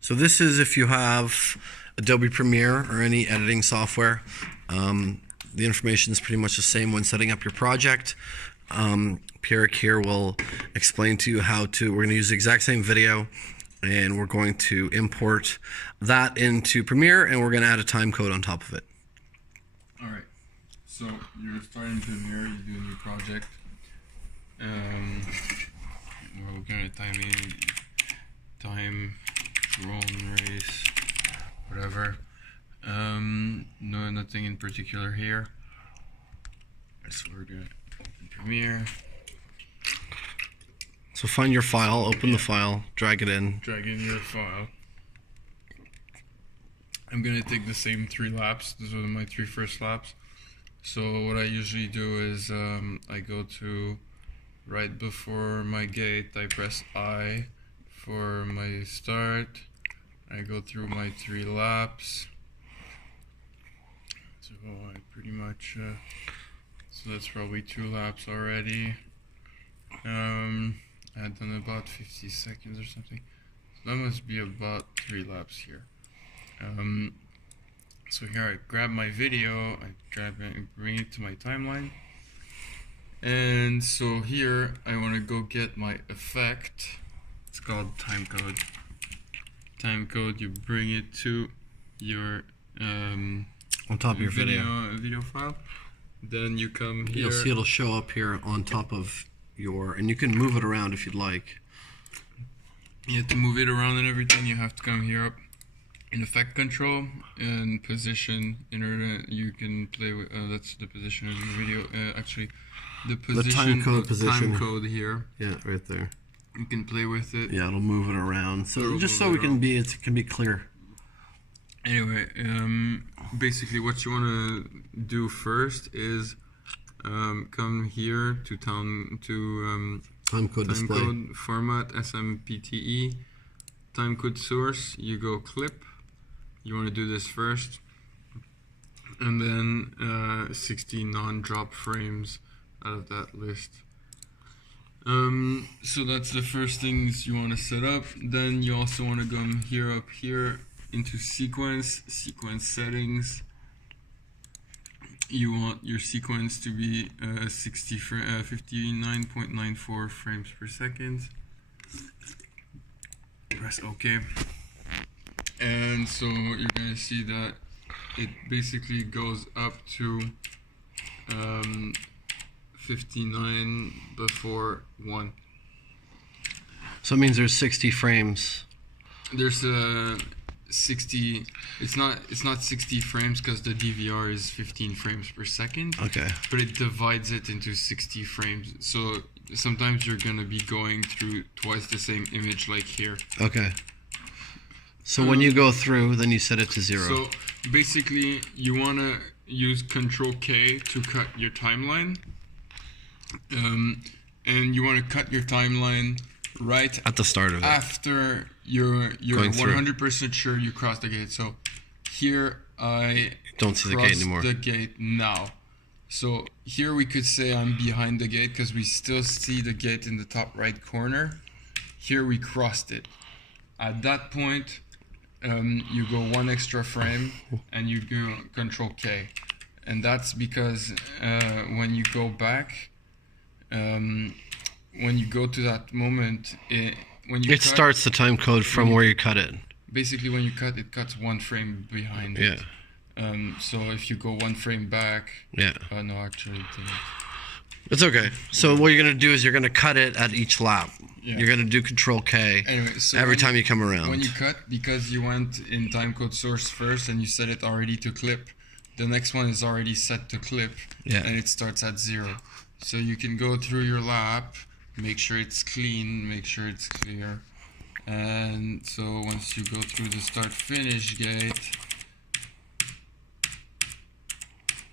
So this is if you have Adobe Premiere or any editing software. The information is pretty much the same when setting up your project. Pierre here will explain to you how to, we're going to use the exact same video and we're going to import that into Premiere and we're going to add a time code on top of it. Alright, so you're starting Premiere, you do a new project. We're going to time, drone race, whatever. No, nothing in particular here. So we're going to open Premiere. So find your file, open the file, drag it in. Drag in your file. I'm going to take the same 3 laps. These are my 3 first laps. So what I usually do is I go to right before my gate, I press I for my start. I go through my 3 laps. So I pretty much, so that's probably 2 laps already. I've done about 50 seconds or something. So that must be about 3 laps here. So here I grab my video, I grab it and bring it to my timeline. And so here I want to go get my effect. It's called timecode. Timecode, you bring it to your on top of your video file. Then you come here. You'll see it'll show up here on top of your, and you can move it around if you'd like. You have to move it around and everything. You have to come here up in effect control and position. In order you can play with that's the position of your video. Actually, the position, time code here. Yeah, right there. You can play with it. Yeah, it'll move it around. So just so it can be clear. Anyway, basically what you want to do first is come here to timecode display. Timecode format SMPTE timecode source. You go clip. You want to do this first, and then 60 non-drop frames out of that list. So that's the first things you want to set up. Then you also want to come here up here into sequence settings. You want your sequence to be 59.94 frames per second. Press OK. And so you're going to see that it basically goes up to 59 before 1. So it means there's 60 frames. There's 60. It's not 60 frames because the DVR is 15 frames per second. Okay. But it divides it into 60 frames. So sometimes you're gonna be going through twice the same image, like here. Okay. So when you go through, then you set it to 0. So basically, you wanna use Control K to cut your timeline, and you wanna cut your timeline right at the start of it. After you're 100% sure you crossed the gate. So here I don't see the gate anymore. The gate now. So here we could say I'm behind the gate because we still see the gate in the top right corner. Here we crossed it. At that point, you go 1 extra frame and you go Control K, and that's because when you go back. When you go to that moment, it starts the time code from where you cut it. Basically, when you cut, it cuts 1 frame behind it. So if you go 1 frame back, no, actually, it didn't. It's okay. So what you're gonna do is you're gonna cut it at each lap. You're gonna do Control K every time you come around. When you cut, because you went in timecode source first and you set it already to clip, the next one is already set to clip, and it starts at 0. So you can go through your lap. Make sure it's clean, make sure it's clear. And so once you go through the start finish gate,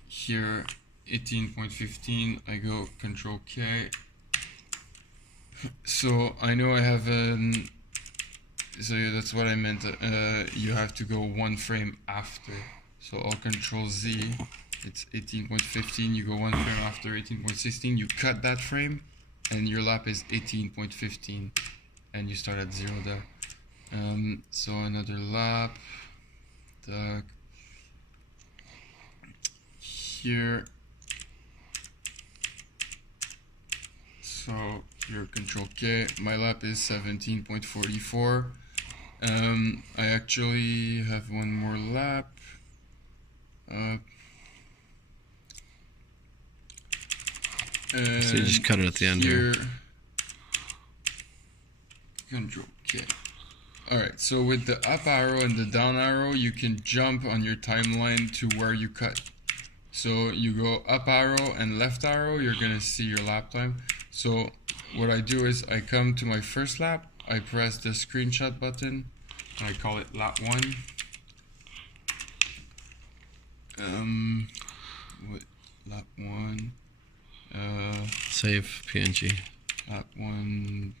here 18.15, I go Control K. So I know I have so that's what I meant, you have to go 1 frame after. So I'll Control Z, it's 18.15, you go 1 frame after 18.16, you cut that frame, and your lap is 18.15, and you start at 0 there. So another lap, here. So your control K, my lap is 17.44. I actually have one more lap. So you just cut it at the end here. Control K. Alright, so with the up arrow and the down arrow, you can jump on your timeline to where you cut. So you go up arrow and left arrow, you're gonna see your lap time. So what I do is I come to my first lap, I press the screenshot button, and I call it lap 1. Lap 1. Save PNG. Lap 1.